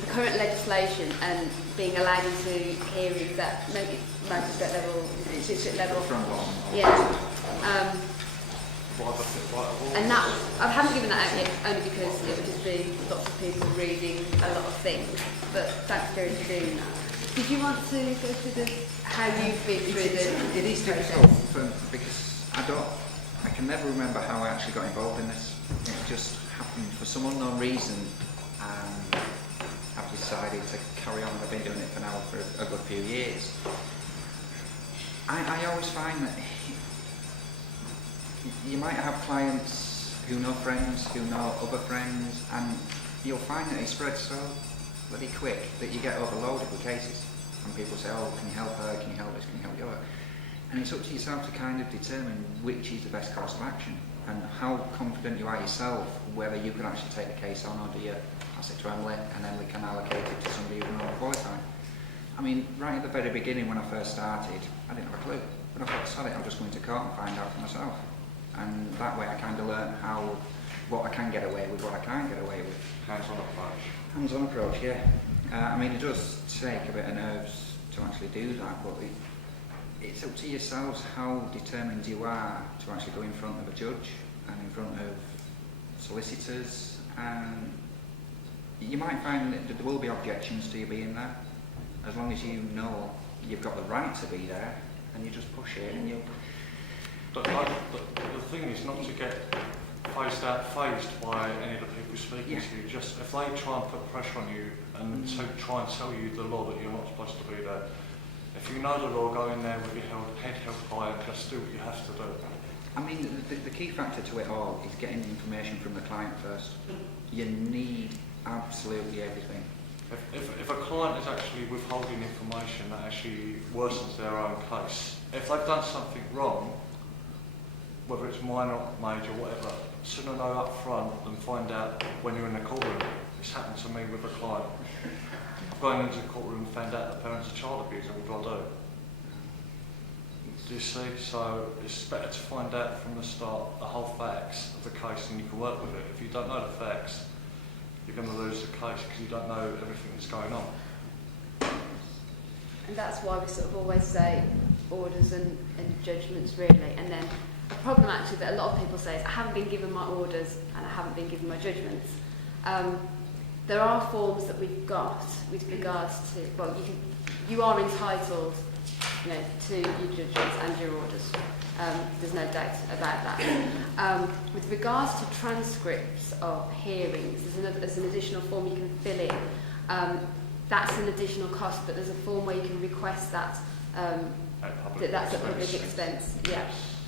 the current legislation and being allowed into hearings at maybe magistrate level, district level. Yeah. And that, I haven't given that out yet, only because it would just be lots of people reading a lot of things. But thanks, Gary, for doing that. Did you want to go through how you've been through It is difficult because I can never remember how I actually got involved in this. It just happened for some unknown reason, and I've decided to carry on. I've been doing it for now for a good few years. I always find that you might have clients who know friends, who know other friends, and you'll find that it spreads so bloody quick that you get overloaded with cases. And people say, oh, can you help her, can you help this, can you help the other? And it's up to yourself to kind of determine which is the best course of action and how confident you are yourself, whether you can actually take the case on, or do you pass it to Emily and Emily can allocate it to somebody who's more qualified. I mean, right at the very beginning when I first started, I didn't have a clue. But I thought, sorry, I'll just go into court and find out for myself. And that way I kind of learn what I can get away with, what I can't get away with. Hands-on approach. Hands-on approach, yeah. I mean, it does take a bit of nerves to actually do that, but it's up to yourselves how determined you are to actually go in front of a judge and in front of solicitors. And you might find that there will be objections to you being there, as long as you know you've got the right to be there, and you just push it and you'll... But the thing is not to get phased by any of the people speaking to you. Just if they try and put pressure on you and try and tell you the law that you're not supposed to be there, if you know the law, go in there with your head held high and just do what you have to do. I mean, the key factor to it all is getting information from the client first. You need absolutely everything. If a client is actually withholding information that actually worsens their own case, if they've done something wrong, whether it's minor, major, whatever, sooner know up front than find out when you're in the courtroom. This happened to me with a client. Going into the courtroom and found out the parents are child abuser, what do I do? Do you see? So it's better to find out from the start the whole facts of the case and you can work with it. If you don't know the facts, you're going to lose the case because you don't know everything that's going on. And that's why we sort of always say orders and judgments, really. And then the problem actually that a lot of people say is I haven't been given my orders and I haven't been given my judgments. There are forms that we've got with regards to, well, you are entitled, to your judgments and your orders. There's no doubt about that. With regards to transcripts of hearings, there's an additional form you can fill in. That's an additional cost, but there's a form where you can request that that's at public expense,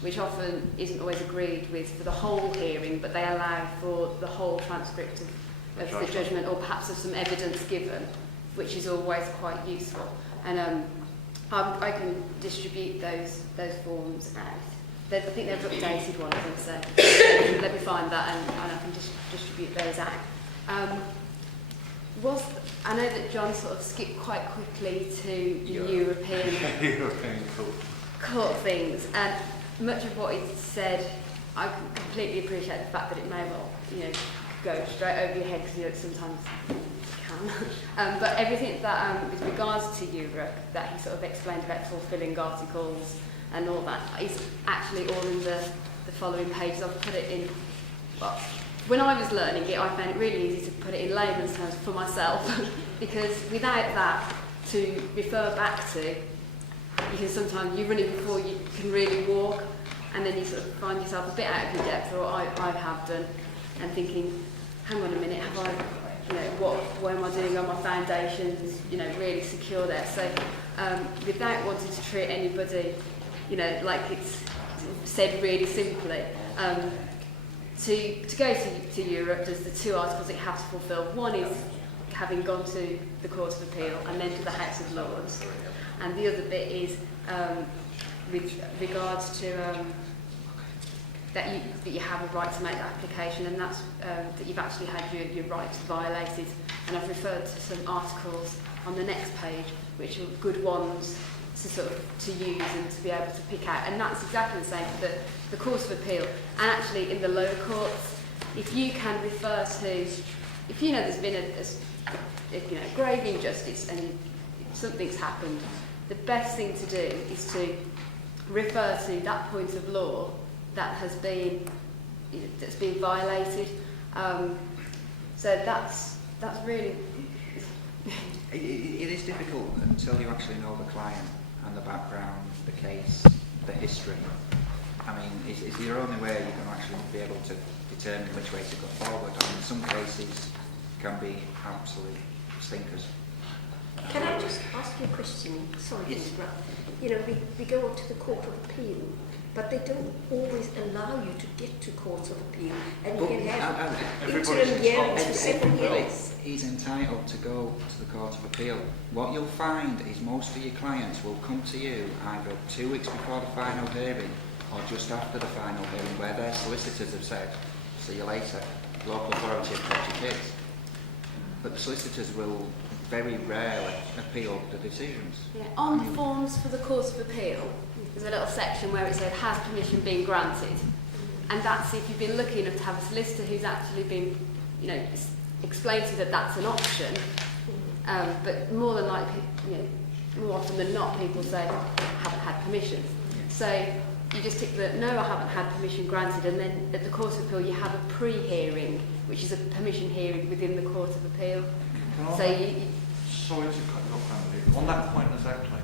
which often isn't always agreed with for the whole hearing, but they allow for the whole transcript of the judgment, or perhaps of some evidence given, which is always quite useful. And I can distribute those forms out. I think they've updated one of them, so let me find that and I can just distribute those out. I know that John sort of skipped quite quickly to the European court things, and much of what he said, I completely appreciate the fact that it may well, go straight over your head because sometimes you can. But everything that, with regards to Europe, that he sort of explained about fulfilling articles and all that, is actually all in the following pages. I've put it in, well, when I was learning it, I found it really easy to put it in layman's terms for myself because without that to refer back to, because sometimes you're running before you can really walk, and then you sort of find yourself a bit out of your depth, or I have done, and thinking, hang on a minute, have I, what am I doing on my foundations, really secure there. So without wanting to treat anybody, like it's said really simply, to go to Europe, there's the two articles that you have to fulfil. One is having gone to the Court of Appeal and then to the House of Lords, and the other bit is with regards to that you have a right to make that application, and that's that you've actually had your rights violated. And I've referred to some articles on the next page, which are good ones to use and to be able to pick out. And that's exactly the same for the Court of Appeal, and actually in the lower courts, if you can refer to, if there's been grave injustice and something's happened, the best thing to do is to refer to that point of law that has been that's been violated. So that's really. It is difficult until you actually know the client and the background, the case, the history. I mean, is the only way you're going to actually be able to determine which way to go forward. I mean, some cases can be absolute stinkers. Can I just ask you a question? Sorry to Yes. interrupt. You know, we go on to the Court of Appeal, but they don't always allow you to get to Courts of Appeal, and you But can have everybody's interim hearings for entitled. 7 years. He's entitled to go to the Court of Appeal. What you'll find is most of your clients will come to you either 2 weeks before the final hearing or just after the final hearing, where their solicitors have said, see you later, local authority have got your kids. But the solicitors will very rarely appeal the decisions. Yeah, on the forms for the Court of Appeal, there's a little section where it said, has permission been granted? And that's if you've been lucky enough to have a solicitor who's actually been, explained to you that that's an option. But more than likely, more often than not, people say, haven't had permission. So you just tick the, no, I haven't had permission granted, and then at the Court of Appeal you have a pre-hearing, which is a permission hearing within the Court of Appeal. Can So I- Sorry to cut you off, Emily. On that point exactly,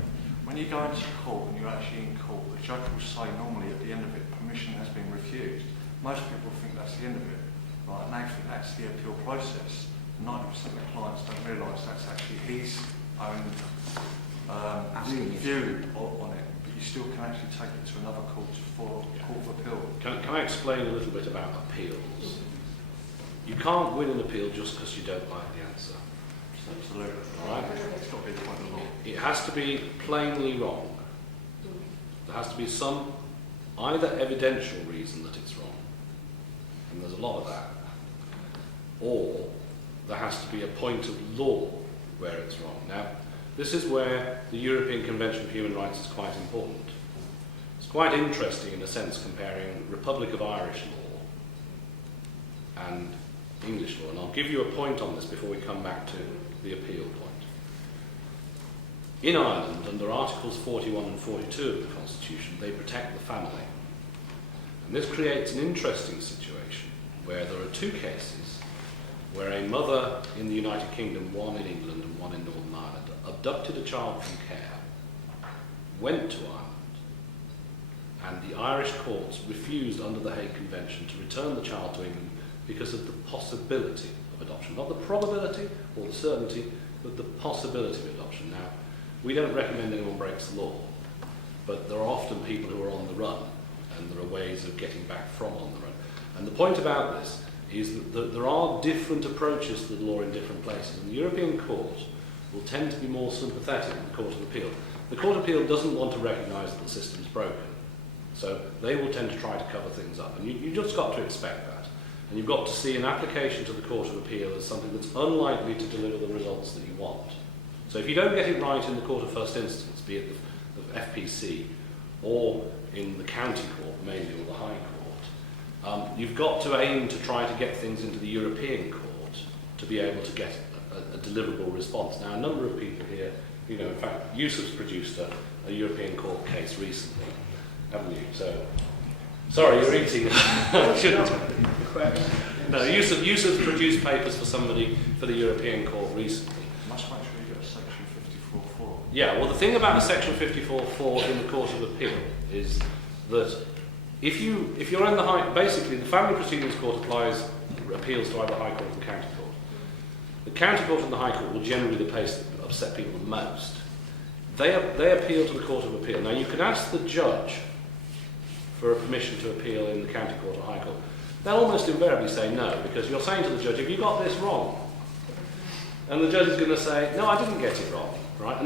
when you go into court and you're actually in court, the judge will say normally at the end of it, permission has been refused. Most people think that's the end of it, right? And actually that's the appeal process. 90% of the clients don't realise that's actually his own view on it, but you still can actually take it to another court for Court of Appeal. Can I explain a little bit about appeals? You can't win an appeal just because you don't like the answer. Absolutely. Right. It's got to be the point of the law. It has to be plainly wrong. There has to be some either evidential reason that it's wrong, and there's a lot of that, or there has to be a point of law where it's wrong. Now, this is where the European Convention for Human Rights is quite important. It's quite interesting in a sense comparing Republic of Irish law and English law, and I'll give you a point on this before we come back to the appeal point. In Ireland, under Articles 41 and 42 of the Constitution, they protect the family. And this creates an interesting situation where there are two cases where a mother in the United Kingdom, one in England and one in Northern Ireland, abducted a child from care, went to Ireland, and the Irish courts refused under the Hague Convention to return the child to England because of the possibility of adoption. Not the probability or the certainty, but the possibility of adoption. Now, we don't recommend anyone breaks the law, but there are often people who are on the run, and there are ways of getting back from on the run. And the point about this is that there are different approaches to the law in different places, and the European Court will tend to be more sympathetic than the Court of Appeal. The Court of Appeal doesn't want to recognise that the system's broken, so they will tend to try to cover things up, and you just got to expect that. And you've got to see an application to the Court of Appeal as something that's unlikely to deliver the results that you want. So if you don't get it right in the Court of First Instance, be it the FPC or in the county court mainly, or the High Court, you've got to aim to try to get things into the European Court to be able to get a deliverable response. Now, a number of people here, in fact, Yusuf's produced a European Court case recently, haven't you? So, sorry, you're eating. Shouldn't. No, Yusuf's produced papers for somebody for the European Court recently. Must make sure you get a section 54.4. Yeah, well, the thing about a section 54.4 in the Court of Appeal is that if you're in basically the Family Proceedings Court applies appeals to either High Court or the County Court. The County Court and the High Court will generally be the place that upset people the most. They appeal to the Court of Appeal. Now, you can ask the judge for a permission to appeal in the County Court or High Court. They'll almost invariably say no, because you're saying to the judge, have you got this wrong? And the judge is going to say, no, I didn't get it wrong, right? And